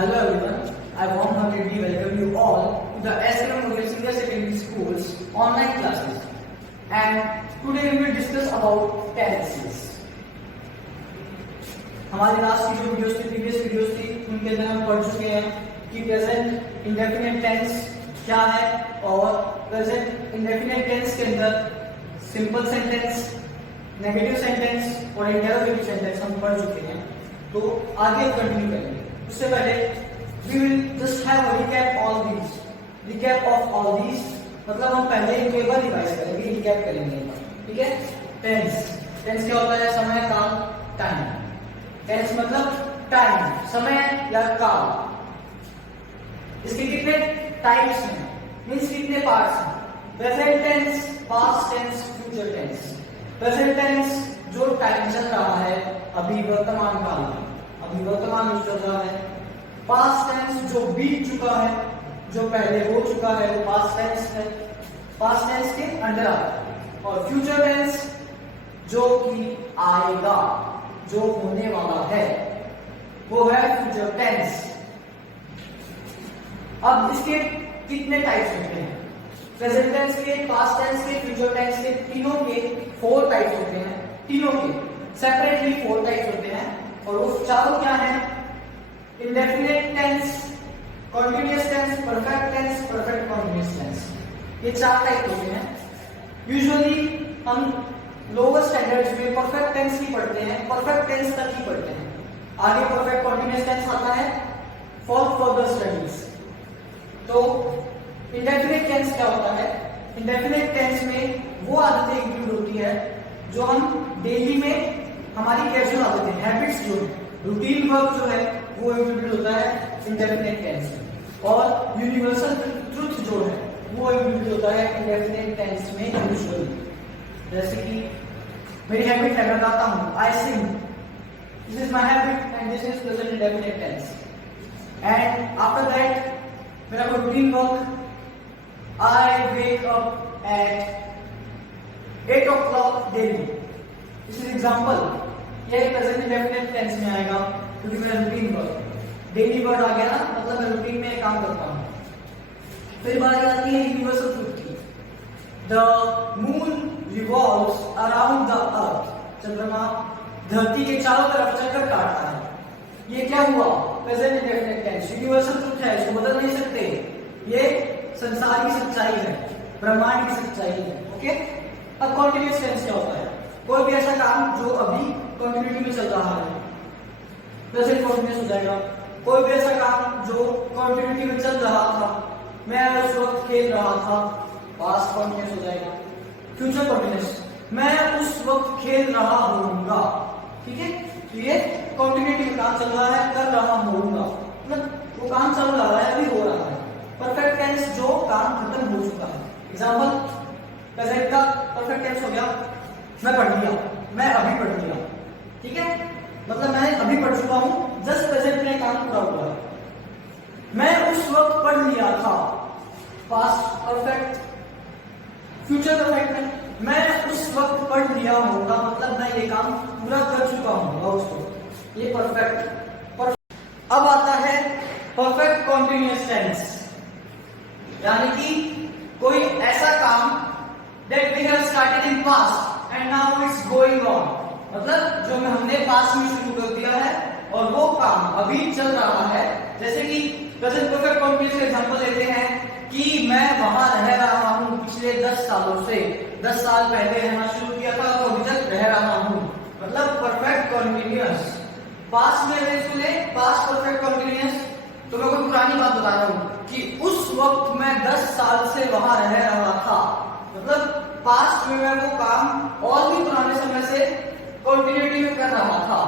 Hello everyone, I warmly welcome you all to the SRM Mughal Senior Secondary School's online classes. And today we will discuss about tenses. हमारी last की जो videos थी, previous videos थी, उनके अंदर हम पढ़ चुके हैं कि प्रेजेंट इंडेफिनिट टेंस क्या है और प्रेजेंट इंडेफिनिट टेंस के अंदर सिंपल सेंटेंस, नेगेटिव सेंटेंस और इंटरोगेटिव सेंटेंस हम पढ़ चुके हैं। तो आगे कंटिन्यू करेंगे। उससे पहले we will just have a recap of all these मतलब हम पहले इनको एक बार रिवाइज करेंगे, रिकैप करेंगे एक बार, ठीक है। टेंस क्या होता है? समय, काल, टाइम। टेंस मतलब टाइम, समय या काल। इसके कितने टाइप्स हैं, मींस कितने पार्ट्स हैं? Present tense, past tense, future tense. Present tense जो टाइम चल रहा है, अभी वर्तमान काल में, अभी वर्तमान में चल रहा है। पास्ट टेंस जो बीत चुका है, जो पहले हो चुका है, वो पास्ट टेंस है, पास्ट टेंस के अंडर आता है। और फ्यूचर टेंस जो कि आएगा, जो होने वाला है, वो है फ्यूचर टेंस। अब इसके कितने टाइप्स होते हैं? प्रेजेंट टेंस के, पास्ट टेंस के, फ्यूचर टेंस के, तीनों के 4 टाइप्स होते हैं। तीनों के सेपरेटली 4 टाइप्स होते हैं। और वो चारों क्या है? Indefinite tense, continuous tense, perfect tense, perfect continuous tense. ये 4 टाइप होते हैं। यूजुअली हम लोअर स्टैंडर्ड्स में परफेक्ट टेंस ही पढ़ते हैं, परफेक्ट टेंस तक ही पढ़ते हैं। आगे परफेक्ट कॉन्टिन्यूअस टेंस आता है फॉर फर्दर स्टडीज। तो इंडेफिनिट टेंस क्या होता है? इंडेफिनिट टेंस में वो आदतें इंक्लूड होती है जो हम डेली में, हमारी कैजुअल आदतें, हैबिट्स जो है, रूटीन वर्क जो है, वो इंक्लूडेड होता है इंडेफिनिट टेंस में। और यूनिवर्सल ट्रुथ जो है, वो इंक्लूडेड होता है इंडेफिनिट टेंस में यूजुअली। जैसे कि मेरी हैबिट है, मैं गाता हूँ, I sing, this is my habit and this is present indefinite tense. And after that मेरा routine work, I wake up at 8 o'clock daily. This is example, ये प्रेजेंट इंडेफिनिट टेंस में आएगा क्योंकि मेरा रूटीन वर्क, डेली वर्ड आ गया ना, मतलब मैं रूटीन में काम करता हूँ। फिर बात आती है यूनिवर्सल ट्रुथ की। The moon revolves around the earth, चंद्रमा धरती के चारों तरफ चक्कर काटता है। ये क्या हुआ? Present indefinite tense, universal truth है, इसको बदल नहीं सकते। ये संसार की सच्चाई है, ब्रह्मांड की सच्चाई है, ओके। अब कॉन्टिन्यूअस टेंस क्या होता है? कोई भी ऐसा काम जो अभी कंटिन्यूटी में चल रहा है, प्रेजेंट कॉन्टिन्यूअस हो जाएगा। कोई भी ऐसा काम जो कंटिन्यूटी में चल रहा था, मैं उस वक्त खेल रहा था, पास्ट कॉन्टिन्यूअस हो जाएगा। फ्यूचर कॉन्टिन्यूअस, मैं उस वक्त खेल रहा होऊंगा, ठीक है। तो ये कंटिन्यूटी में काम चल रहा है, कर रहा होऊंगा, मतलब वो काम चल रहा है, अभी हो रहा है। परफेक्ट टेंस जो काम खत्म हो चुका है। एग्जांपल, प्रेजेंट का परफेक्ट टेंस हो गया, मैं पढ़ लिया, मैं अभी पढ़ लिया, ठीक है, मतलब मैं अभी पढ़ चुका हूं, जस्ट प्रेजेंट में काम पूरा हुआ है। मैं उस वक्त पढ़ लिया था, पास्ट परफेक्ट। फ्यूचर परफेक्ट में मैं उस वक्त पढ़ लिया होगा, मतलब मैं ये काम पूरा कर चुका हूं उस वक्त। ये परफेक्ट। अब आता है परफेक्ट कॉन्टिन्यूअस टेंस, यानी कि कोई ऐसा काम that we have started in past and now it's going on, मतलब जो हमने पास्ट में शुरू कर दिया है और वो काम अभी चल रहा है। जैसे कि प्रेजेंट परफेक्ट कॉन्टिन्यूअस का एग्जांपल लेते हैं कि मैं वहां रह रहा हूं पिछले 10 सालों से, 10 साल पहले रहना शुरू किया था तो अभी तक रह रहा हूं, मतलब परफेक्ट कॉन्टिन्यूअस। पास्ट में अगर इसको ले, पास्ट परफेक्ट कॉन्टिन्यूअस, तो मैं कोई पुरानी बात बता रहा हूं कि उस वक्त मैं 10 साल से वहां रह रहा था, मतलब पास्ट में मैं वो काम और भी पुराने समय से कंटिन्यूटी में कर रहा था।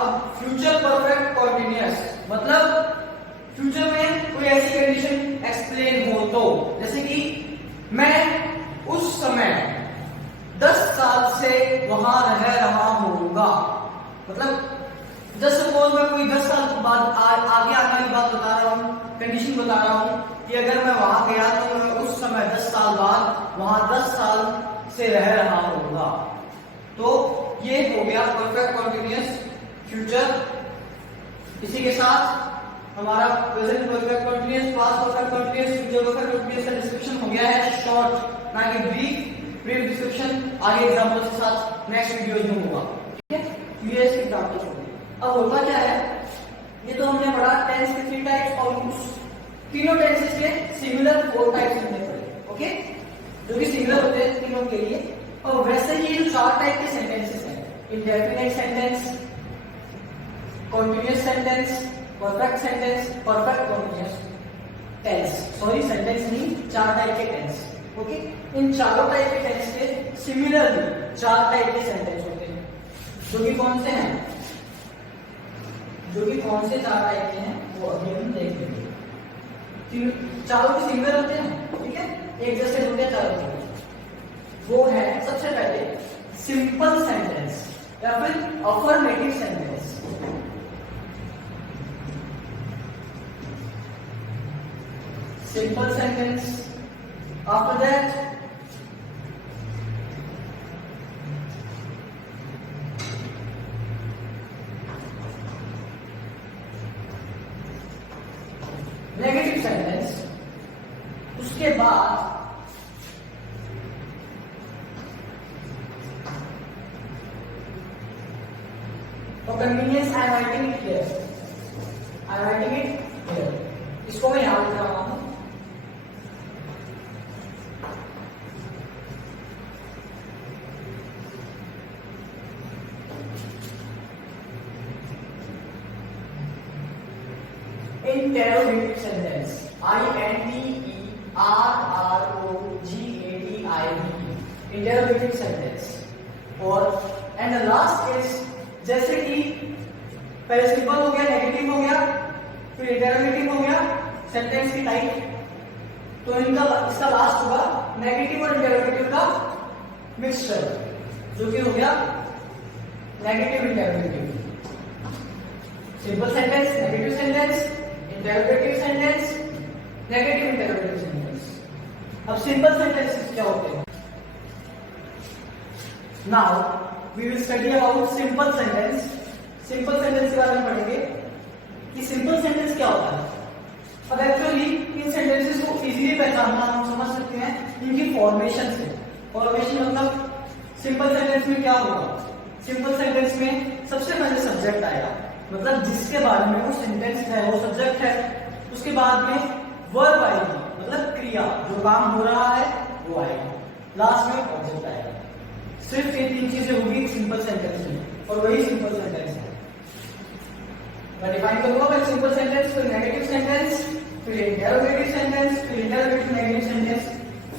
अब फ्यूचर परफेक्ट कॉन्टिन्यूअस, मतलब फ्यूचर में कोई ऐसी कंडीशन एक्सप्लेन हो तो, जैसे कि मैं उस समय 10 साल से वहां रह रहा होऊंगा, मतलब जस्ट सपोज मैं कोई 10 साल बाद आगे आने वाली बात बता रहा हूँ, कंडीशन बता रहा हूँ कि अगर मैं वहां गया तो मैं उस समय 10 साल बाद वहां 10 साल से रह रहा होगा। तो ये हो गया परफेक्ट कॉन्टिन्यूअस फ्यूचर। इसी के साथ हमारा present perfect continuous, past perfect continuous, future perfect continuous का डिस्क्रिप्शन हो गया है शॉर्ट, ना कि ब्रीफ डिस्क्रिप्शन आगे एग्जांपल के साथ नेक्स्ट वीडियोज में होगा। ठीक है, क्लियर इसके एग्जांपल्स हो गए। अब होता क्या है, ये तो हमने पढ़ा टेंस के 3 टाइप्स और तीनों टेंसेस के सिमिलर 4 टाइप्स हमने पढ़े। ओके, जो कि सिमिलर होते हैं तीनों के लिए। और वैसे ही जो 4 टाइप के सेंटेंसेस हैं, indefinite sentence, continuous sentence, perfect sentence, perfect continuous tense, sorry sentence नहीं, 4 टाइप के टेंस। ओके, इन चारों टाइप के टेंस के सिमिलरली 4 टाइप के सेंटेंस होते हैं, जो कि कौन से हैं, जो कि कौन से 4 टाइप के हैं वो अभी हम देख लेंगे। चारों के सिमिलर होते हैं, ठीक है, एक जैसे होते हैं चारों के। वो है सबसे पहले सिंपल सेंटेंस या फिर affirmative sentence. Simple sentence, after that negative sentence, उसके बाद for convenience I am writing it here. I am writing it here. इसको मैं यहाँ लिख रहा हूँ। Interrogative sentence, INTERROGATIVE, interrogative sentence। और and the last is, जैसे कि पहले सिंपल हो गया, नेगेटिव हो गया, फिर इंटरोगेटिव हो गया, सेंटेंस की टाइप, तो इनका इसका लास्ट होगा नेगेटिव और इंटरोगेटिव का मिक्सचर, जो कि हो गया negative interrogative. Simple sentence, negative sentence, interrogative sentence, negative interrogative sentence. अब सिंपल सेंटेंसेस क्या होते हैं? Now we will study about simple sentence। Simple sentence के बारे में पढ़ेंगे कि सिंपल सेंटेंस क्या होता है। अब एक्चुअली इन सेंटेंसेस को इजीली पहचानना हम समझ सकते हैं इनकी फॉर्मेशन से। फॉर्मेशन मतलब सिंपल सेंटेंस में क्या होगा, सिंपल सेंटेंस में सबसे पहले सब्जेक्ट आएगा, मतलब जिसके बारे में वो सेंटेंस है, वो सब्जेक्ट है। उसके बाद में वर्ब आएगी, मतलब क्रिया, जो काम हो रहा है वो आएगी। लास्ट में ऑब्जेक्ट आएगा। सिर्फ ये 3 चीजें होगी सिंपल सेंटेंस में, और वही सिंपल सेंटेंस है। मैं डिफाइन करूंगा पहले सिंपल सेंटेंस, फिर नेगेटिव सेंटेंस, फिर इंटरोगेटिव सेंटेंस, फिर इंटरोगेटिव नेगेटिव सेंटेंस,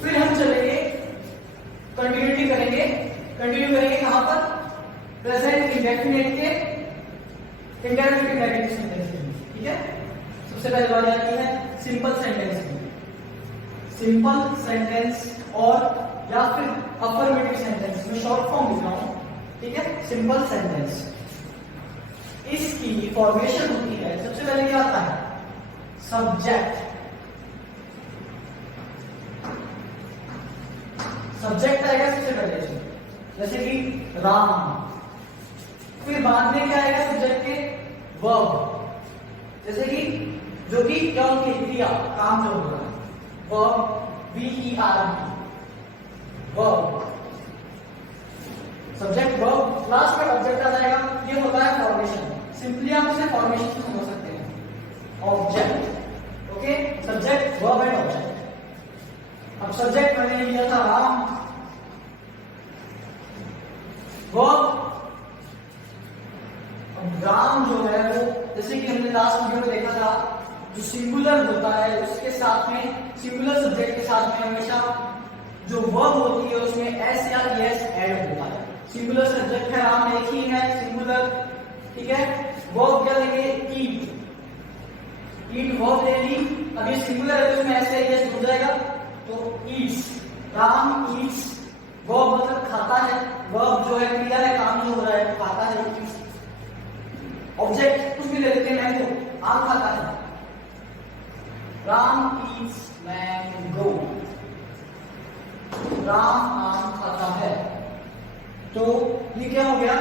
फिर हम चलेंगे कंटिन्यूटी करेंगे। कंटिन्यू करेंगे कहां पर? प्रेजेंट इंडेफिनिट के इंटरोगेटिव नेगेटिव सेंटेंस में। ठीक है, सबसे पहले बात आती है सिंपल सेंटेंस की। सिंपल सेंटेंस और या फिर अफर्मेटिव सेंटेंस में शॉर्ट फॉर्म लिख रहा हूं, ठीक है। सिंपल सेंटेंस, इसकी फॉर्मेशन होती है, सबसे पहले क्या आता है? सब्जेक्ट। सब्जेक्ट आएगा सबसे पहले, जैसे कि राम। फिर बाद में क्या आएगा सब्जेक्ट के? वर्ब, जैसे कि जो कि क्या होती है? क्रिया, काम जो हो रहा है, verb, VERB, verb, subject verb, last में ऑब्जेक्ट आ जाएगा। ये होता है फॉर्मेशन। सिंपली आप इसे फॉर्मेशन से समझ सकते हैं। Object, okay, subject, verb and object. अब सब्जेक्ट मैंने लिया था राम, वर्ब, अब राम जो है वो, जैसे कि हमने लास्ट वीडियो में देखा था, जो सिंगुलर होता है उसके साथ में, सिंगुलर सब्जेक्ट के साथ में हमेशा जो वर्ब होती है उसमें एस या एस ऐड होता है। सिंगुलर सब्जेक्ट है राम, एक ही है सिंगुलर, ठीक है। वर्ब क्या लेंगे? ईट, ईट वर्ब ले ली। अब ये सिंगुलर है तो इसमें एस या एस हो जाएगा, तो ईट्स, राम ईट्स। वर्ब मतलब खाता है, वर्ब जो है क्रिया है, काम जो हो रहा है खाता है। ऑब्जेक्ट कुछ भी ले लेते हैं, मैंगो, आम खाता है, राम ईट्स मैंगो, राम आम खाता है। तो ये क्या हो गया?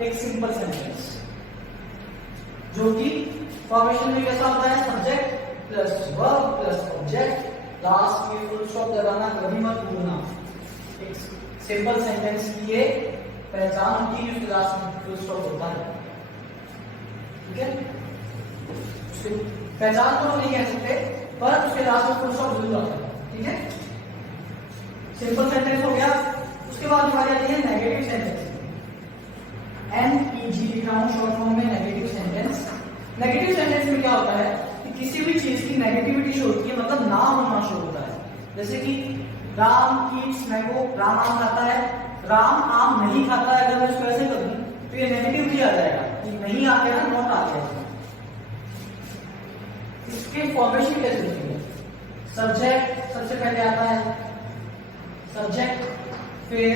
एक सिंपल सेंटेंस। जो कि फॉर्मेशन में कैसा होता है, subject plus verb plus object, last में फुल स्टॉप लगाना कभी मत भूलना। एक सिंपल सेंटेंस की ये पहचान होती है, उसके लास्ट में फुल स्टॉप होता है। ठीक है, उसकी पहचान तो नहीं कह सकते पर उसके लास्ट में फुल स्टॉप जरूर आता है। ठीक है, सिंपल सेंटेंस हो गया। उसके बाद हमारी आती है नेगेटिव सेंटेंस। NEG लिखा हूं शॉर्ट फॉर्म में, नेगेटिव सेंटेंस। नेगेटिव सेंटेंस में क्या होता है कि किसी भी चीज की नेगेटिविटी शो होती है, मतलब ना होना शो होता है। जैसे कि राम ईट्स मैंगो, राम आम खाता है, राम आम नहीं खाता है। अगर मैं उसको ऐसे कर दूं तो ये नेगेटिविटी आ जाएगा कि नहीं आ गया, नॉट आ गया। इसके फॉर्मेशन कैसे होती है, सब्जेक्ट सबसे पहले आता है, सब्जेक्ट, फिर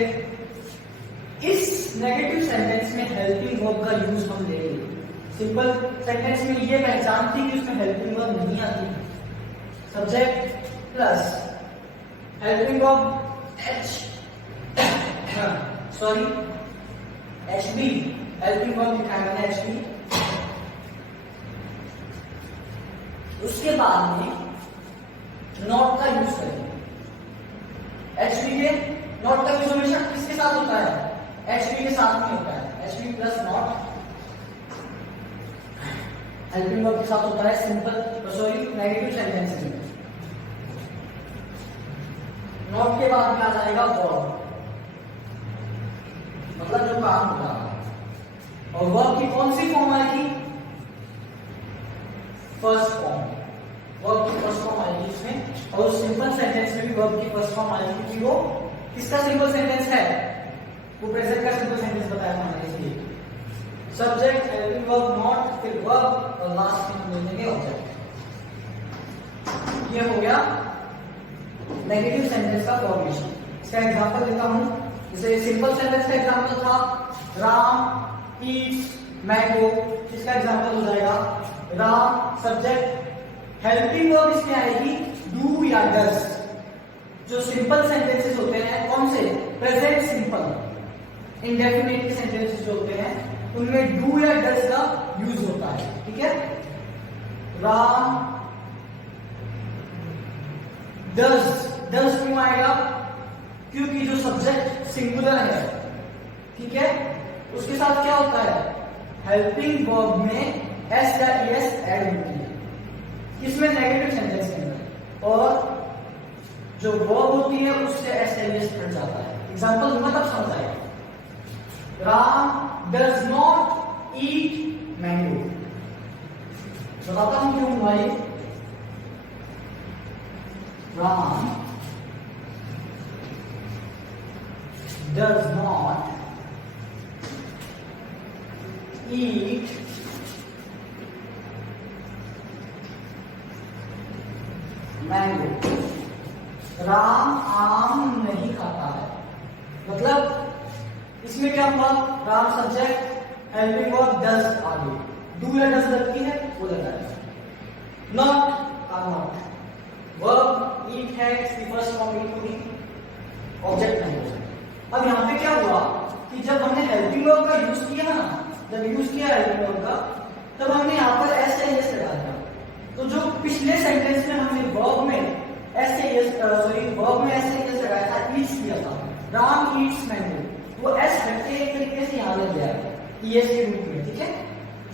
इस नेगेटिव सेंटेंस में हेल्पिंग वर्ब का यूज हम ले लेंगे। सिंपल सेंटेंस में ये पहचान थी कि उसमें हेल्पिंग वर्ब नहीं आती। Subject plus helping verb HB, helping verb लिखा है मैंने HB। उसके बाद में नॉट का यूज करेंगे। HB के नॉट का यूज हमेशा किसके साथ होता है, HB के साथ नहीं होता है। HB plus not helping verb के साथ होता है सिंपल नेगेटिव सेंटेंस में। नॉट के बाद में आ जाएगा वर्ब, मतलब जो काम होगा। और वर्ब की कौन सी फॉर्म आएगी, फर्स्ट फॉर्म। वर्ब की फर्स्ट फॉर्म आएगी इसमें, और सिंपल सेंटेंस में भी वर्ब की फर्स्ट फॉर्म आएगी क्योंकि वो किसका सिंपल सेंटेंस है, वो प्रेजेंट का सिंपल सेंटेंस बताया हमारे लिए। सब्जेक्ट, हेल्पिंग वर्ब, नॉट, फिर वर्ब और लास्ट में हम ले लेंगे ऑब्जेक्ट। ये हो गया नेगेटिव सेंटेंस का फॉर्मेशन। इसका एग्जांपल देता हूं, जैसे सिंपल सेंटेंस का एग्जांपल था राम ईट्स मैंगो। इसका एग्जांपल हो जाएगा राम सब्जेक्ट, हेल्पिंग वर्ब इसमें आएगी डू या डज। जो सिंपल सेंटेंसेस होते हैं कौन से, प्रेजेंट सिंपल, इंडेफिनिट सेंटेंसेस जो होते हैं उनमें डू या डज का यूज होता है। ठीक है, राम डज, डज क्यों आएगा, क्योंकि जो सब्जेक्ट सिंगुलर है, ठीक है, उसके साथ क्या होता है, हेल्पिंग वर्ब में एस या ईएस ऐड होती है, इसमें नेगेटिव सेंटेंस के अंदर, और जो वर्ब होती है उससे एस या ईएस हट जाता है। एग्जांपल दूंगा तब समझ आएगा। Ram does not eat mango. बताता हूं क्यों भाई। Ram does not eat mango. Ram आम नहीं खाता है, मतलब इसमें क्या हुआ, Ram subject, helping verb does आ गई, डू या डज लगती है वो लगाएगा। Not or not, verb eat है, इसकी फर्स्ट फॉर्म ईट होगी, ऑब्जेक्ट नहीं हो सकता। अब यहाँ पे क्या हुआ कि जब हमने हेल्पिंग वर्ब का यूज किया ना, जब यूज किया हेल्पिंग वर्ब का, तब हमने यहाँ पर एस या एस लगा दिया। तो जो पिछले सेंटेंस में हमने वर्ब में एस या एस, वर्ब में एस या एस लगाया था, ईट्स किया था, राम ईट्स मैंगो, वो एस हटके एक तरीके से यहाँ लग गया है ईएस के रूप में। ठीक है,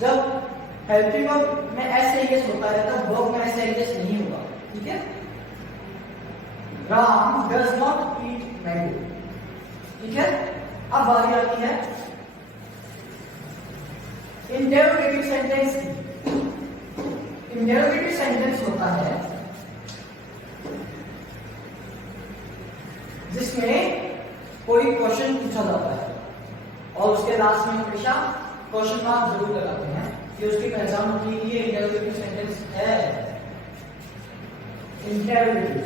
जब हेल्पिंग वर्ब में एस या एस होता है तब वर्ब में एस या एस नहीं होगा। ठीक है, Ram does not eat mango. ठीक है, अब बारी आती है इंटरोगेटिव सेंटेंस की। इंटरोगेटिव सेंटेंस होता है जिसमें कोई क्वेश्चन पूछा जाता है और उसके लास्ट में हमेशा क्वेश्चन मार्क जरूर लगाते हैं कि उसकी पहचान होती है कि ये इंटरोगेटिव सेंटेंस है। Interrogative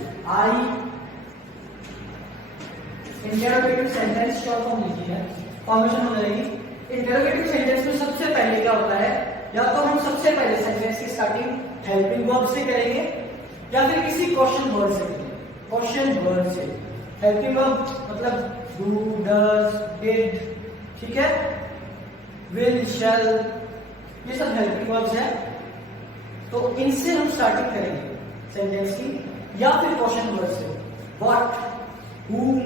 interrogative sentence short form लिखी है, फॉर्मेशन हो जाएगी। इंटरोगेटिव सेंटेंस में सबसे पहले क्या होता है, या तो हम सबसे पहले सेंटेंस की स्टार्टिंग हेल्पिंग वर्ब से करेंगे या फिर किसी क्वेश्चन वर्ड से करेंगे। क्वेश्चन वर्ड से हेल्पिंग वर्ब मतलब डू, डज, डिड, ठीक है, विल, शैल, ये सब हेल्पिंग वर्ब्स है। तो इनसे हम स्टार्टिंग करेंगे सेंटेंस की, या फिर क्वेश्चन वर्ड से। What, whom,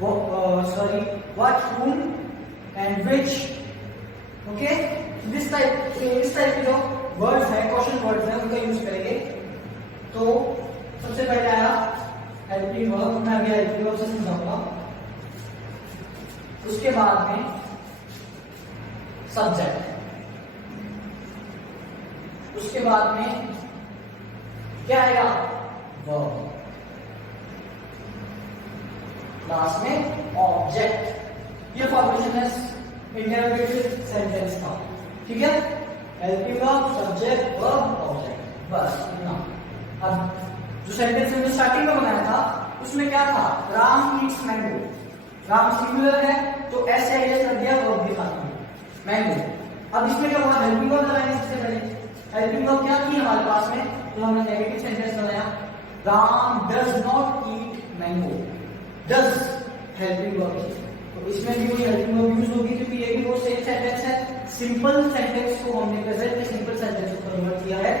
what, whom and which। Okay, इस टाइप के जो वर्ड्स है, क्वेश्चन वर्ड्स है, उनका यूज करेंगे। तो सबसे पहले आया हेल्पिंग वर्ब, मैं अभी हेल्पिंग वर्ब से समझाऊंगा। उसके बाद में सब्जेक्ट, उसके बाद में क्या आएगा, वर्ब, लास्ट में ऑब्जेक्ट। ये फॉर्मेशन है इंटरोगेटिव सेंटेंस का, ठीक है। Helping verb, subject, verb, object, बस इतना। अब जो सेंटेंस हमने स्टार्टिंग में बनाया था उसमें क्या था, Ram Yeats mango. Ram singular है तो ऐसे आइडिया कर दिया, वर्ब भी खाते हैं मैंगो। अब इसमें क्या हुआ, हेल्पिंग वर्ब लगाएंगे सबसे पहले। हेल्पिंग वर्ब क्या थी हमारे पास में, तो हमने नेगेटिव सेंटेंस बनाया, Ram does not eat mango. Does helping verb थी, तो इसमें भी कोई हेल्पिंग वर्ब यूज होगी, क्योंकि ये भी वो सेम सेंटेंस है। सिंपल सेंटेंस को हमने प्रेजेंट में सिंपल सेंटेंस को कन्वर्ट किया है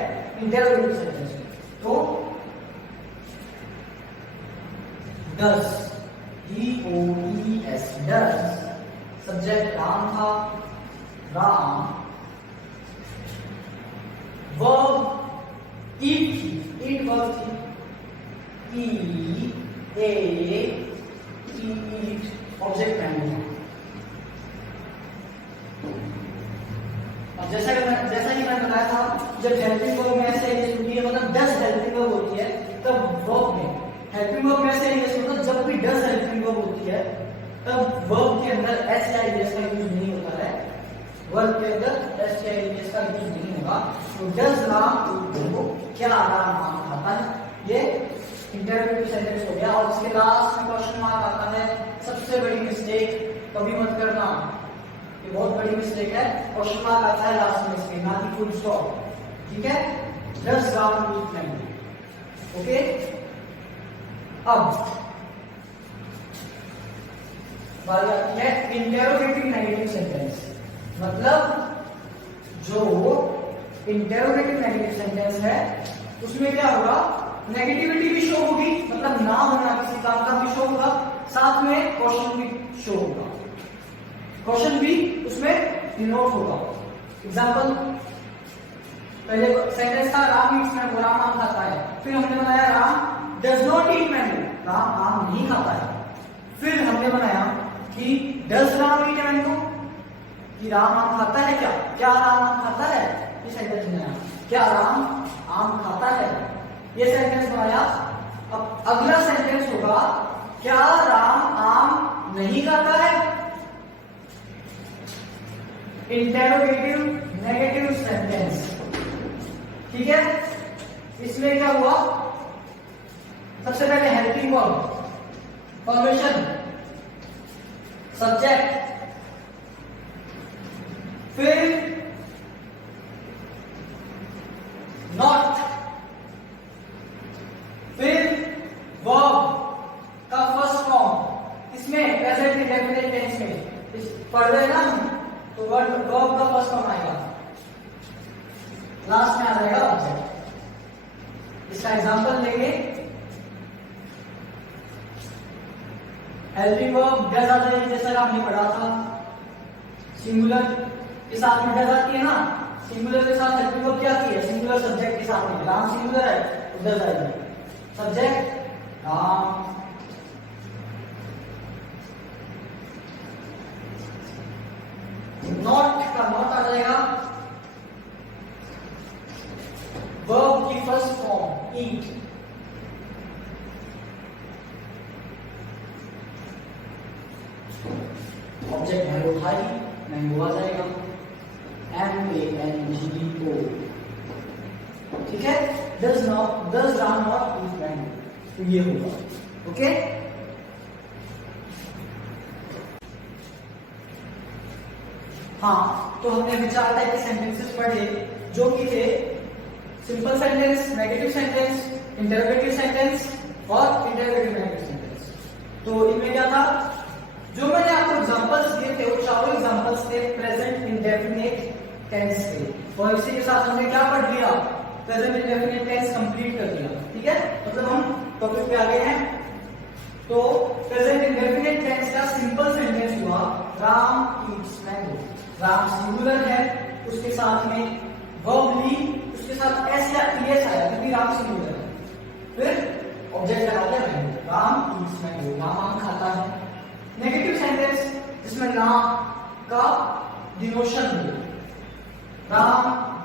इंटरोगेटिव सेंटेंस में। तो does, DOES, does, subject Ram था, राम, वर्ब ईट थी, ईट वर्ब थी, ईट ऑब्जेक्ट मैंगो था। जैसा कि मैंने बताया था, जब हेल्पिंग वर्ब में ऐसे होती है, मतलब डज हेल्पिंग वर्ब होती है, तब वर्ब में हेल्पिंग वर्ब में ऐसे मतलब जब भी डज हेल्पिंग वर्ब होती है तब वर्ब के अंदर एस या एस का यूज नहीं होता है। वर्ब के अंदर एस या एस का यूज नहीं होगा। तो डज राम देखो, क्या राम आम खाता है, ये इंटरोगेटिव सेंटेंस हो गया। और इसके लास्ट में क्वेश्चन मार्क आता है। सबसे बड़ी मिस्टेक कभी मत करना, ये बहुत बड़ी मिस्टेक है। क्वेश्चन मार्क आता है लास्ट में इसके, ना कि फुल स्टॉप, ठीक है। Does Ram eat mango, okay. अब बात आती है इंटरोगेटिव नेगेटिव सेंटेंस। मतलब जो इंटरोगेटिव नेगेटिव सेंटेंस है उसमें क्या होगा, नेगेटिविटी भी शो होगी, मतलब ना होना किसी काम का भी शो होगा, साथ में क्वेश्चन भी शो होगा, क्वेश्चन भी उसमें डिनोट होगा। एग्जांपल, पहले सेंटेंस था राम ईट्स मैंगो, राम आम खाता है। फिर हमने बनाया Ram does not eat mango, Ram आम नहीं खाता है। फिर हमने बनाया कि डज राम ईट मैंगो, कि राम आम खाता है क्या, क्या राम आम खाता है, ये सेंटेंस बनाया, क्या राम आम खाता है, ये सेंटेंस बनाया। अब अगला सेंटेंस होगा, क्या राम आम नहीं खाता है, इंटरोगेटिव नेगेटिव सेंटेंस, ठीक है। इसमें क्या हुआ, सबसे पहले हेल्पिंग वर्ब, फॉर्मेशन, सब्जेक्ट, फिर नॉट, फिर वर्ब का फर्स्ट फॉर्म। इसमें प्रेजेंट इंडेफिनिट टेंस में पढ़ रहे ना, तो वर्ब का फर्स्ट फॉर्म आएगा, लास्ट में आ जाएगा ऑब्जेक्ट। इसका एग्जांपल लेंगे, हेल्पिंग वर्ब डज आ जाएगी, जैसा आपने पढ़ा था, सिंगुलर के साथ में डज आती है ना, सिंगुलर के साथ हेल्पिंग वर्ब क्या आती है, सिंगुलर सब्जेक्ट के साथ में, राम सिंगुलर है तो डज आएगी, सब्जेक्ट राम, नॉट का नॉट आ जाएगा, वर्ब की फर्स्ट फॉर्म ईट, ऑब्जेक्ट मैंगो था, मैंगो आ जाएगा, MANGO, ठीक है। Does Ram not eat mango, तो ये होगा, ओके। हाँ, तो हमने अभी 4 टाइप के सेंटेंसेस पढ़े, जो कि थे simple sentence, negative sentence, interrogative sentence और इंटरोगेटिव नेगेटिव सेंटेंस। तो इनमें क्या था, जो मैंने आपको एग्जांपल्स दिए थे वो चारों एग्जांपल्स थे प्रेजेंट इंडेफिनिट टेंस थे, और इसी के साथ हमने क्या पढ़ लिया, प्रेजेंट इंडेफिनिट टेंस कंप्लीट कर दिया। ठीक है, मतलब हम टॉपिक पे आ गए हैं। तो प्रेजेंट इंडेफिनिट टेंस का सिंपल सेंटेंस हुआ Ram Yeats mango. Ram singular है, उसके साथ में वर्ब ली, उसके साथ एस या ईएस आया क्योंकि राम सिंगुलर है, फिर ऑब्जेक्ट लगा दिया mango, Ram Yeats mango, Ram आम खाता है। नेगेटिव सेंटेंस जिसमें ना का डिनोशन हो, Ram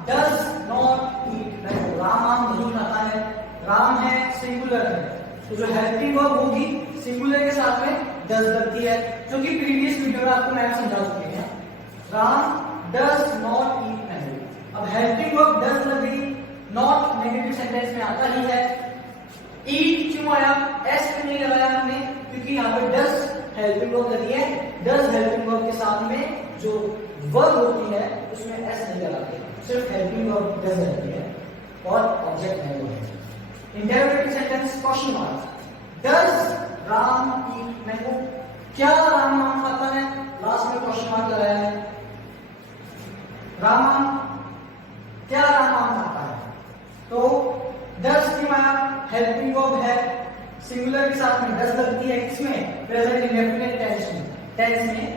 does not eat mango, Ram आम नहीं खाता है, राम है सिंगुलर है, तो जो हेल्पिंग वर्ब होगी सिंगुलर के साथ में डज लगती है, जो कि प्रीवियस वीडियो में आपको मैम समझा चुके हैं। Ram does not eat mango, अब हेल्पिंग वर्ब डज लग गई, नॉट नेगेटिव सेंटेंस में आता ही है। ईट क्यों आया, एस क्यों नहीं लगाया हमने, क्योंकि यहाँ पे डज हेल्पिंग वर्ब लगी है, डज हेल्पिंग वर्ब के साथ में जो वर्ब होती है उसमें एस नहीं लगाते, सिर्फ हेल्पिंग वर्ब डज रहती है और ऑब्जेक्ट मैंगो है। Interrogative sentence question mark, does Ram eat mango, क्या राम आम खाता है, लास्ट में क्वेश्चन मार्क लगाया है। राम आम, क्या राम आम खाता है, तो डज क्यों आया, हेल्पिंग वर्ब है, सिंगुलर के साथ में डज लगती है, किसमें, प्रेजेंट इंडेफिनिट टेंस में, टेंस में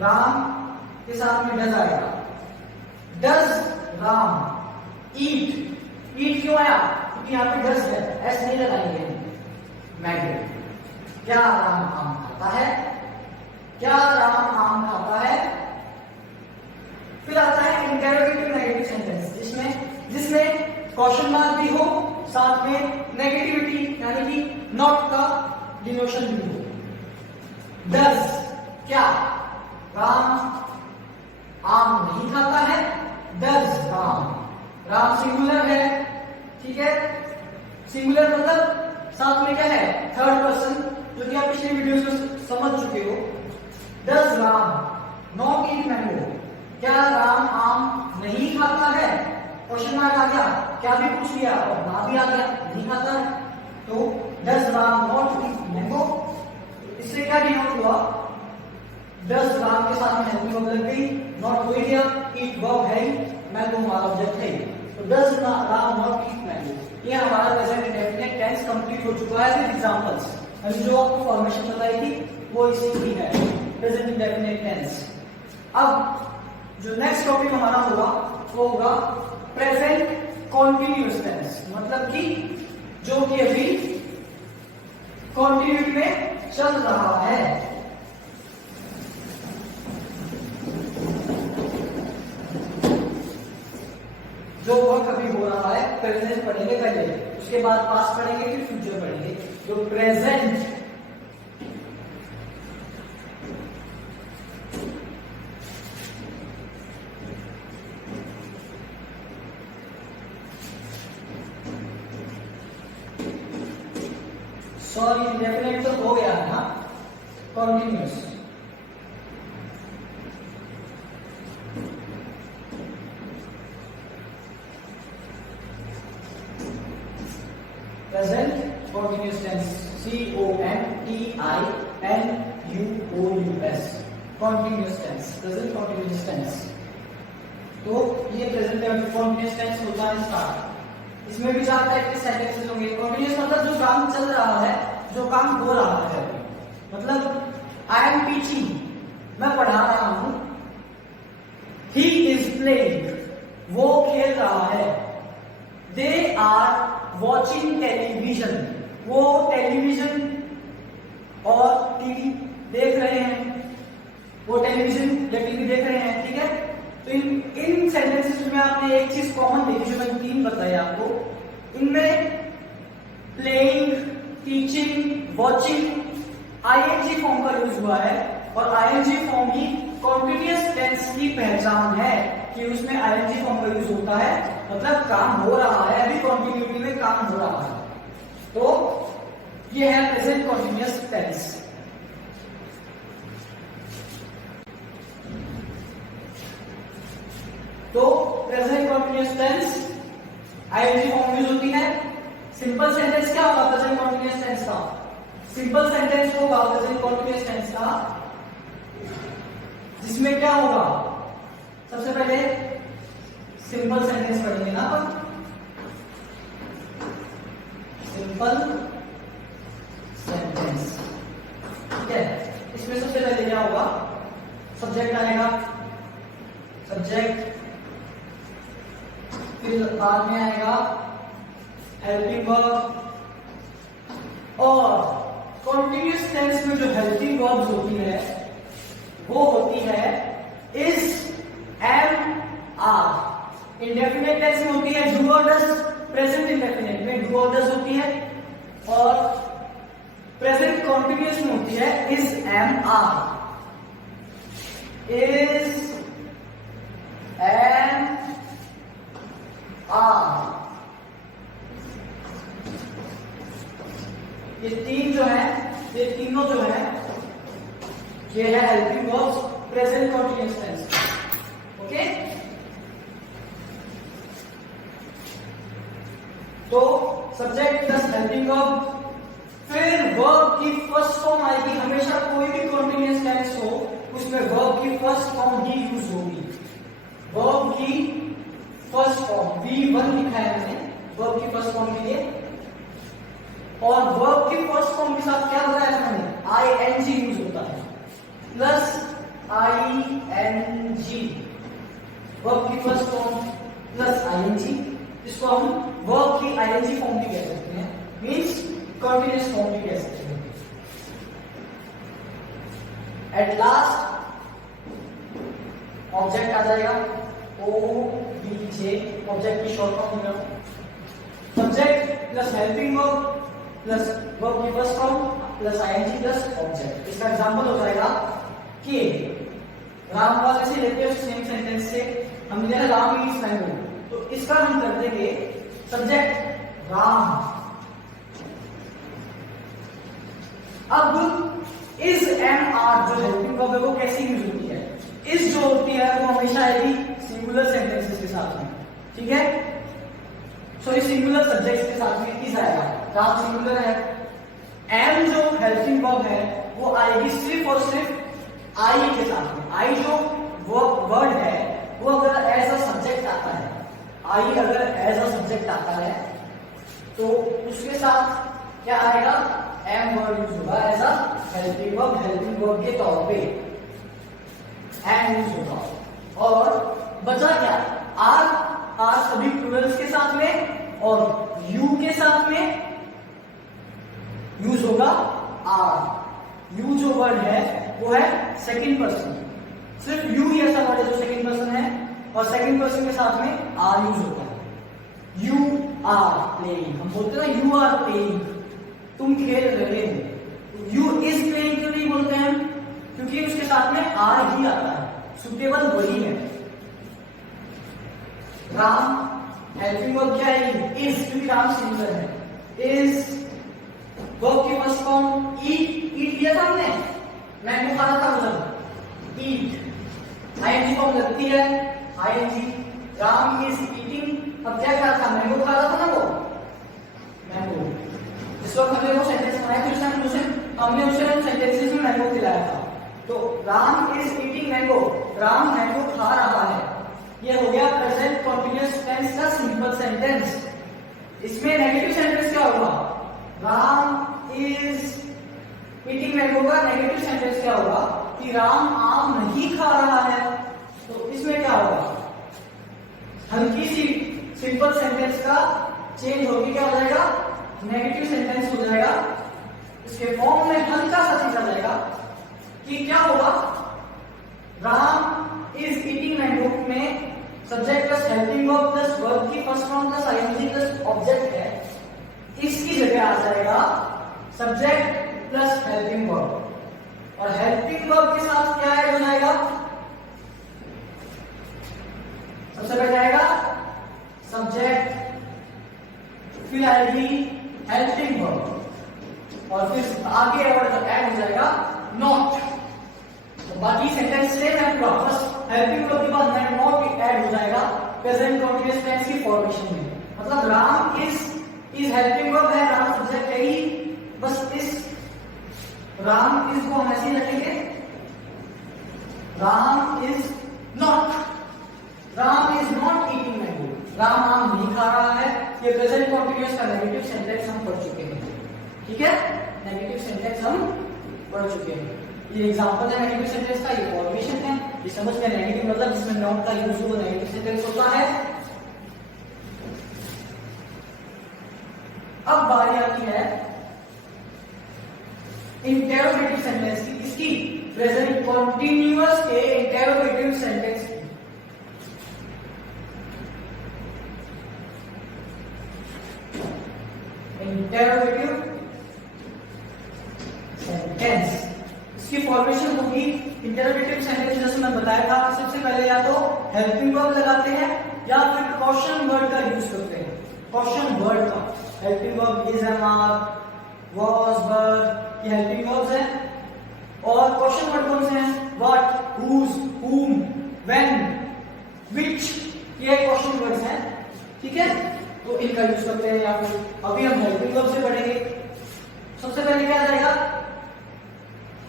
राम के साथ में डज आएगा। डज राम ईट, ईट क्यों आया, क्योंकि यहाँ पे डज है, एस नहीं लगाएंगे मैंगो, क्या राम आम खाता है, क्या राम आम खाता है। फिर आता है इंटरोगेटिव नेगेटिव सेंटेंस, जिसमें क्वेश्चन मार्क भी हो, साथ में नेगेटिविटी यानी कि नॉट का डिनोशन भी हो। डज, क्या राम आम नहीं खाता है, डज राम, राम सिंगुलर है, ठीक है, सिंगुलर मतलब साथ में क्या है, थर्ड पर्सन, जो कि आप पिछले वीडियो में समझ चुके हो। Does Ram not eat mango, क्या राम आम नहीं खाता है, क्वेश्चन मार्क आ गया, क्या भी पूछ लिया और ना भी आ गया, नहीं खाता है, तो does Ram not eat mango, इससे क्या डिनोट हुआ, डज राम के साथ में हेल्पिंग वर्ब लग गई, नॉट हो गया, ईट वर्ब है, मैंगो हमारा ऑब्जेक्ट है, तो does Ram not eat mango, ये हमारा प्रेजेंट इंडेफिनिट टेंस कंप्लीट हो चुका है विद एग्जांपल्स। अभी जो आपको फॉर्मेशन बताई थी वो इसी की है, प्रेजेंट इंडेफिनिट टेंस। अब जो नेक्स्ट टॉपिक हमारा होगा वो होगा प्रेजेंट कॉन्टिन्यूअस टेंस, मतलब कि जो कि अभी कॉन्टिन्यूटी में चल रहा है। जो वर्क अभी हो रहा है, प्रेजेंट पढ़ेंगे पहले, उसके बाद पास्ट पढ़ेंगे, फिर फ्यूचर पढ़ेंगे। जो प्रेजेंट सॉरी इंडेफिनिट तो हो गया है ना, continuous, present continuous tense, CONTINUOUS, continuous tense, present continuous tense. तो ये प्रेजेंट कॉन्टिन्यूअस टेंस होता है स्टार्ट, इसमें भी 4 टाइप के सेंटेंसेस होंगे। कॉन्टिन्यूअस मतलब जो काम चल रहा है, जो काम हो रहा है, मतलब आई एम टीचिंग, मैं पढ़ा रहा हूं, ही इज प्लेइंग, वो खेल रहा है, दे आर वॉचिंग टेलीविजन, वो टेलीविजन और टीवी देख रहे हैं, वो टेलीविजन या टीवी देख रहे हैं, ठीक है। तो इन सेंटेंसेस में आपने एक चीज कॉमन देखी, जो मैंने 3 बताई आपको, इनमें playing, teaching, watching ING form का यूज हुआ है, और आईएनजी फॉर्म ही कॉन्टिन्यूअस टेंस की पहचान है कि उसमें आईएनजी फॉर्म का यूज होता है, मतलब काम हो रहा है, अभी कॉन्टिन्यूटी में काम हो रहा है। तो ये है प्रेजेंट कॉन्टिन्यूअस टेंस। तो present continuous tense ING form use होती है। सिंपल सेंटेंस क्या होगा प्रेजेंट कॉन्टिन्यूअस टेंस का, सिंपल सेंटेंस होगा प्रेजेंट कॉन्टिन्यूअस टेंस का जिसमें क्या होगा, सबसे पहले सिंपल सेंटेंस पढ़ेंगे ना अपन, सिंपल सेंटेंस, ठीक है। इसमें सबसे पहले क्या होगा, सब्जेक्ट आएगा, सब्जेक्ट, फिर बाद में आएगा हेल्पिंग वर्ब, और कॉन्टिन्यूअस टेंस में जो हेल्पिंग वर्ब्स होती है वो होती है is, am, are. Indefinite tense में होती है डू और डज, प्रेजेंट इंडेफिनिट में डू और डज होती है, और प्रेजेंट कॉन्टिन्यूअस में होती है is, am, are. Is, am, are, ये तीन जो है, ये तीनों जो है, ये है helping verbs present continuous tense, okay. तो सब्जेक्ट प्लस हेल्पिंग वर्ब, फिर वर्ब की फर्स्ट फॉर्म आएगी। हमेशा कोई भी कॉन्टिन्यूअस टेंस हो उसमें वर्ब की फर्स्ट फॉर्म ही यूज होगी। वर्ब की फर्स्ट फॉर्म V1 लिखा है मैंने वर्ब की फर्स्ट फॉर्म के लिए, और वर्ब की फर्स्ट फॉर्म के साथ क्या बताया था मैंने, ING यूज होता है, प्लस ING, वर्ब की फर्स्ट फॉर्म प्लस ING, इसको हम वर्ब की ING फॉर्म भी कह सकते हैं, मींस कंटीन्यूअस फॉर्म भी कह सकते हैं। एट लास्ट ऑब्जेक्ट आ जाएगा, OBJ, ऑब्जेक्ट की शॉर्ट फॉर्म है, subject plus helping verb plus verb की first form plus ING plus object. इसका एग्जांपल हो जाएगा कि राम वाले से लेते हैं सेम सेंटेंस से, हम लिखा है राम इज मैंगो, तो इसका हम कर देंगे सब्जेक्ट राम। अब इज, एम, आर जो हेल्पिंग वर्ब है वो कैसे यूज होती है, इज जो होती है वो हमेशा आएगी सिंगुलर सेंटेंसेस के साथ में, ठीक है। सो इस सिंगुलर सब्जेक्ट के साथ में इज आएगा, राम सिंगुलर है। एम जो हेल्पिंग वर्ब है वो आएगी सिर्फ और सिर्फ आई के साथ में। आई जो वर्ड है वो अगर एज अ सब्जेक्ट आता है, आई अगर एज अ सब्जेक्ट आता है तो उसके साथ क्या आएगा, एम वर्ड यूज होगा as a helping verb, helping verb के तौर पे एम यूज होगा। और बचा क्या, आर, आर सभी प्लूरल्स के साथ में, और यू के साथ में यूज होगा आर। यू जो वर्ड है वो है सेकंड पर्सन, सिर्फ यू ही ऐसा वर्ड है जो सेकंड पर्सन है, और सेकंड पर्सन के साथ में आर यूज होता है। यू आर प्लेइंग, हम बोलते हैं यू आर प्लेइंग, तुम खेल रहे हो। यू इज प्लेइंग क्यों नहीं बोलते हैं, क्योंकि उसके साथ में आर ही आता है, सुटेबल वही है। राम हेल्पिंग वर्ब क्या है, इज, क्योंकि राम सिंगुलर है। इज वर्ब की फर्स्ट फॉर्म ईट, ईट लिया था हमने, मैंगो खाना था उधर, ईट। ING फॉर्म लगती है ING, राम इज ईटिंग, अब क्या कहा था, मैंगो खा रहा था ना वो, मैंगो। जिस वक्त हमने वो सेंटेंस बनाया तो हमने उसे सेंटेंसेस में मैंगो खिलाया था, तो Ram is eating mango, Ram mango खा रहा है, ये हो गया प्रेजेंट कंटीन्यूअस टेंस का सिंपल सेंटेंस। इसमें नेगेटिव सेंटेंस क्या होगा, राम इज ईटिंग मैंगो का नेगेटिव सेंटेंस क्या होगा कि राम आम नहीं खा रहा है, तो इसमें क्या होगा, हल्की सी सिंपल सेंटेंस का चेंज होगी, क्या हो जाएगा, नेगेटिव सेंटेंस हो जाएगा। इसके फॉर्म में हल्का सा चीज आ जाएगा कि क्या होगा, राम इज ईटिंग मैंगो में subject plus helping verb plus verb की first form plus ING plus object है, इसकी जगह आ जाएगा सब्जेक्ट प्लस हेल्पिंग वर्ब, और हेल्पिंग वर्ब के साथ क्या ऐड हो जाएगा, सबसे पहले आएगा सब्जेक्ट, फिर आएगी हेल्पिंग वर्ब, और फिर आगे ऐड हो जाएगा नॉट। तो बाकी सेंटेंस सेम है पूरा, बस हेल्पिंग वर्ब के बाद नॉट ऐड हो जाएगा प्रेजेंट कंटीन्यूअस टेंस की फॉर्मेशन में। मतलब राम इज हेल्पिंग वर्ब है, राम सब्जेक्ट है ही, बस इस राम इज को हम ऐसे ही रखेंगे, Ram is not Ram is not eating mango, Ram आम नहीं खा रहा है। ये प्रेजेंट कंटीन्यूअस का नेगेटिव सेंटेंस हम पढ़ चुके हैं, ठीक है, नेगेटिव सेंटेंस हम पढ़ चुके हैं। ये एग्जांपल है नेगेटिव सेंटेंस का, ये फॉर्मेशन है, ये समझ में नेगेटिव मतलब जिसमें नॉट का यूज हो नेगेटिव सेंटेंस होता है। अब बारी आती है इंटेरोगेटिव सेंटेंस की, इसकी प्रेजेंट कंटीन्यूअस के इंटेरोगेटिव सेंटेंस की। इंटेरोगेटिव सेंटेंस, इसकी फॉर्मेशन होगी इंटेरोगेटिव सेंटेंस जैसे मैं बताया था, सबसे पहले या तो हेल्पिंग वर्ब लगाते हैं या फिर क्वेश्चन वर्ड का यूज करते हैं। क्वेश्चन वर्ड का helping verb is, am, are, was, were, ये हेल्पिंग वर्ब्स हैं। और क्वेश्चन वर्ड कौन से हैं? What, whose, whom, when, which, ये क्वेश्चन वर्ड्स हैं, ठीक है, तो इनका यूज करते हैं। या फिर अभी हम हेल्पिंग वर्ब से पढ़ेंगे। सबसे पहले क्या आ जाएगा?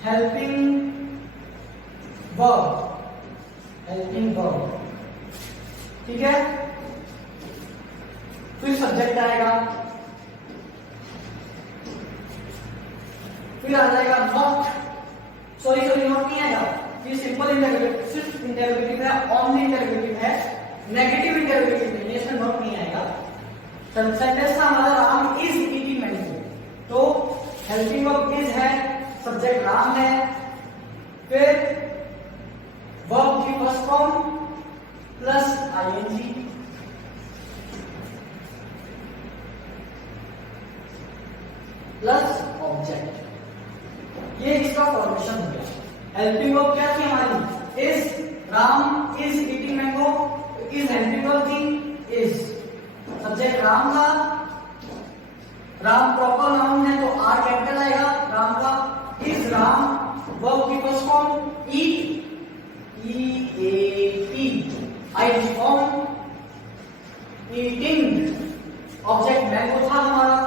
हेल्पिंग वर्ब, हेल्पिंग वर्ब, ठीक है। फिर सब्जेक्ट आएगा, फिर आ जाएगा नॉट, सॉरी नॉट नहीं आएगा, ये सिंपल इंटरोगेटिव, सिर्फ इंटरोगेटिव है, ओनली इंटरोगेटिव है, नेगेटिव इंटरोगेटिव नहीं है, इसमें नॉट नहीं आएगा। सेंटेंस था हमारा राम इज ईटिंग मैंगो, तो हेल्पिंग वर्ब इज है, सब्जेक्ट राम है, फिर वर्ब की first form plus ING, plus object, ये इसका फॉर्मेशन हो गया। हेल्पिंग वर्ब क्या थी हमारी? Is, Ram is eating mango, is helping verb थी, इज, सब्जेक्ट राम था, राम प्रॉपर नाउन है तो आर कैपिटल आएगा राम का, इज राम, वर्ब की first form eat, E A T, ING form, eating, object mango था हमारा,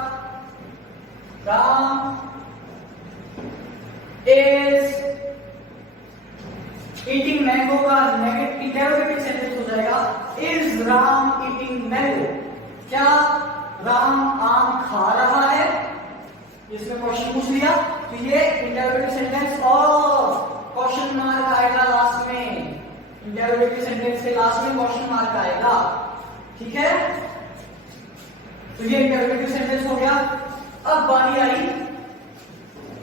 राम इज ईटिंग मैंगो का नेगेटिव इंटरोगेटिव सेंटेंस हो जाएगा इज राम ईटिंग मैंगो, क्या राम आम खा रहा है? इसमें क्वेश्चन पूछ लिया तो ये इंटरोगेटिव सेंटेंस और क्वेश्चन मार्क आएगा लास्ट में, इंटरोगेटिव सेंटेंस के लास्ट में क्वेश्चन मार्क आएगा, ठीक है। तो ये इंटरोगेटिव सेंटेंस हो गया। अब बारी आई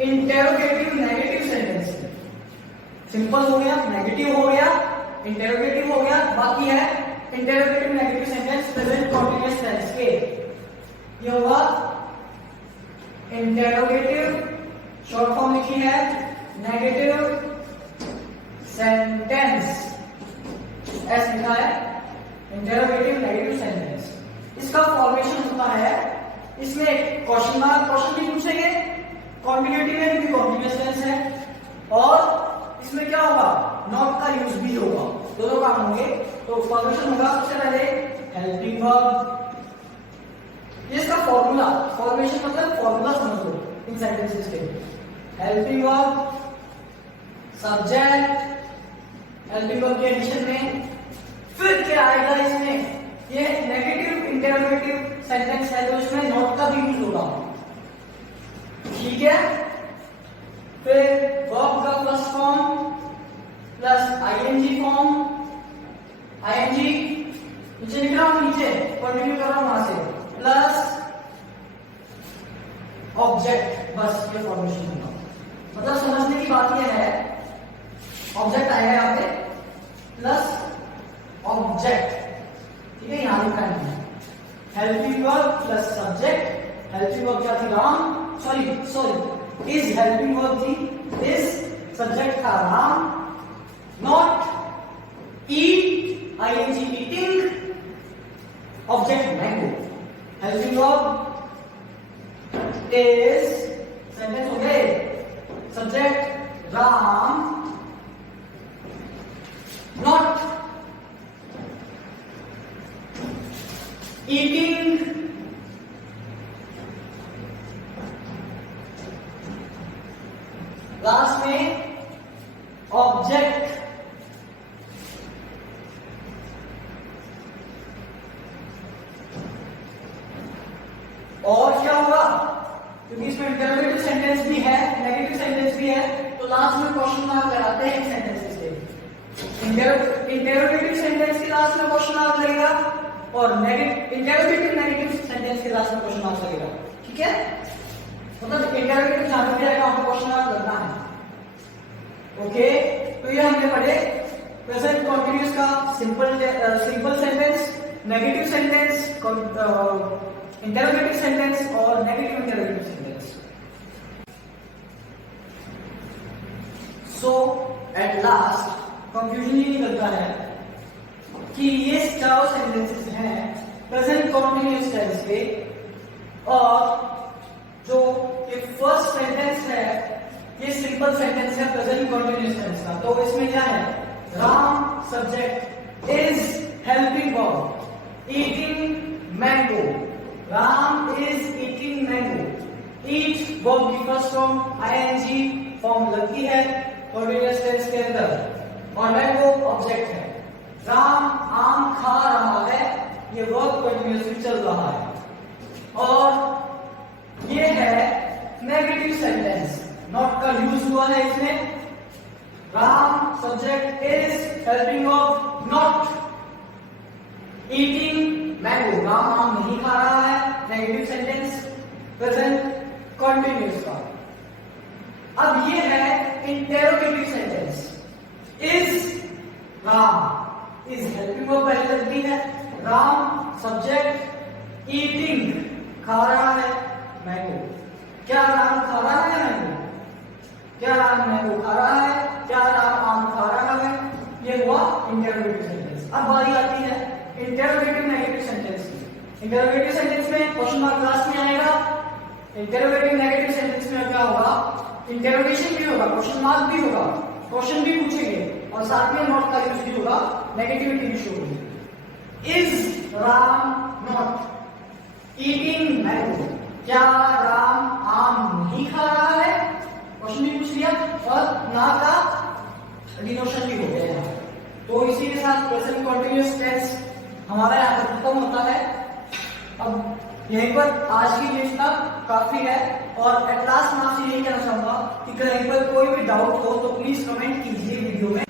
इंटरोगेटिव नेगेटिव सेंटेंस, सिंपल हो गया, नेगेटिव हो गया, इंटरोगेटिव हो गया, बाकी है interrogative negative sentence present continuous tense के। ये होगा इंटरोगेटिव, शॉर्ट फॉर्म लिखी है नेगेटिव सेंटेंस, ऐसा लिखा है इंटरोगेटिव नेगेटिव सेंटेंस। इसका फॉर्मेशन होता है, इसमें क्वेश्चन मार्क, क्वेश्चन भी पूछेंगे, कॉन्टिन्यूटी में भी कॉन्टिन्यूअस टेंस है, और इसमें क्या होगा? नॉट का यूज भी होगा, दोनों काम होंगे। तो फॉर्मेशन होगा सबसे पहले हेल्पिंग वर्ब, ये इसका फॉर्मूला, फॉर्मेशन मतलब फॉर्मूला समझ लो इन सेंटेंसेस के। Helping verb, subject, helping verb के एडिशन में, फिर क्या आएगा इसमें? ये नेगेटिव इंटरोगेटिव सेंटेंस है तो इसमें नॉट का भी यूज होगा, ठीक है। फिर वर्ब का first form plus ING form, ING नीचे लिख रहा हूं, नीचे कंटिन्यू कर रहा हूं वहां से, प्लस ऑब्जेक्ट, बस ये फॉर्मेशन होगा। मतलब समझने की बात यह है, ऑब्जेक्ट आएगा यहाँ पे प्लस ऑब्जेक्ट, ठीक है, यहां लिखा है helping verb plus subject. Helping verb क्या थी? Ram, sorry is helping verb थी, इज सब्जेक्ट था Ram, not eat, ING eating, object mango. Helping verb is, sentence हो गए, subject Ram, not eating, last में ऑब्जेक्ट क्योंकि इसमें इंटरोगेटिव सेंटेंस भी है, नेगेटिव सेंटेंस भी है, तो लास्ट में क्वेश्चन मार्क लगाते हैं सेंटेंसेस के। इंटरोगेटिव सेंटेंस के लास्ट में क्वेश्चन मार्क लगेगा और इंटरोगेटिव नेगेटिव सेंटेंस के लास्ट में क्वेश्चन मार्क लगेगा। ठीक है, मतलब इंटरोगेटिव जहां भी आएगा वहां पर क्वेश्चन मार्क लगना है। ओके, तो ये हमने पढ़े प्रेजेंट कंटीन्यूअस का simple sentence, negative sentence, interrogative sentence और negative interrogative sentence. So at last confusion ये निकलता है कि ये चारों सेंटेंसेस हैं प्रेजेंट कंटीन्यूअस टेंस के, और जो ये फर्स्ट सेंटेंस है ये सिंपल सेंटेंस है प्रेजेंट कंटीन्यूअस टेंस का। तो इसमें क्या है, Ram subject is helping verb eating mango, Ram is eating mango, eat verb की फर्स्ट फॉर्म आईएनजी फॉर्म लगती है कंटीन्यूअस टेंस के अंदर, और मैंगो ऑब्जेक्ट है। राम आम खा रहा है, ये वर्ब कंटीन्यूअसली चल रहा है। और ये है नेगेटिव सेंटेंस, नॉट का यूज हुआ है इसमें। Ram subject is helping verb not eating mango, Ram आम नहीं खा रहा है, नेगेटिव सेंटेंस प्रेजेंट कंटीन्यूअस का। अब ये है interrogative sentence, is Ram, is helping verb पहले लगती है, राम सब्जेक्ट ईटिंग खा रहा है मैंगो, क्या राम खा रहा है मैंगो, क्या राम मैंगो खा रहा है, क्या राम आम खा रहा है, ये हुआ इंटरोगेटिव सेंटेंस। अब बारी आती है इंटरोगेटिव नेगेटिव सेंटेंस की। इंटरोगेटिव सेंटेंस में क्वेश्चन मार्क लास्ट में आएगा, इंटरोगेटिव नेगेटिव सेंटेंस में क्या होगा, इंटरोगेशन भी होगा, क्वेश्चन मार्क भी होगा, क्वेश्चन भी पूछेंगे और साथ में नॉट का यूज भी होगा, नेगेटिविटी भी शो होगी। Is Ram not eating mango, क्या राम आम नहीं खा रहा है, क्वेश्चन भी पूछ लिया और ना का डिनोशन भी हो गया है। तो इसी के साथ प्रेजेंट कंटीन्यूअस टेंस हमारा यहाँ पर खत्म होता है। अब यहीं पर आज की लिस्ट का काफी है, और एट लास्ट मैं आपसे यही कहना चाहूंगा कि अगर यहीं पर कोई भी डाउट हो तो प्लीज कमेंट कीजिए वीडियो में।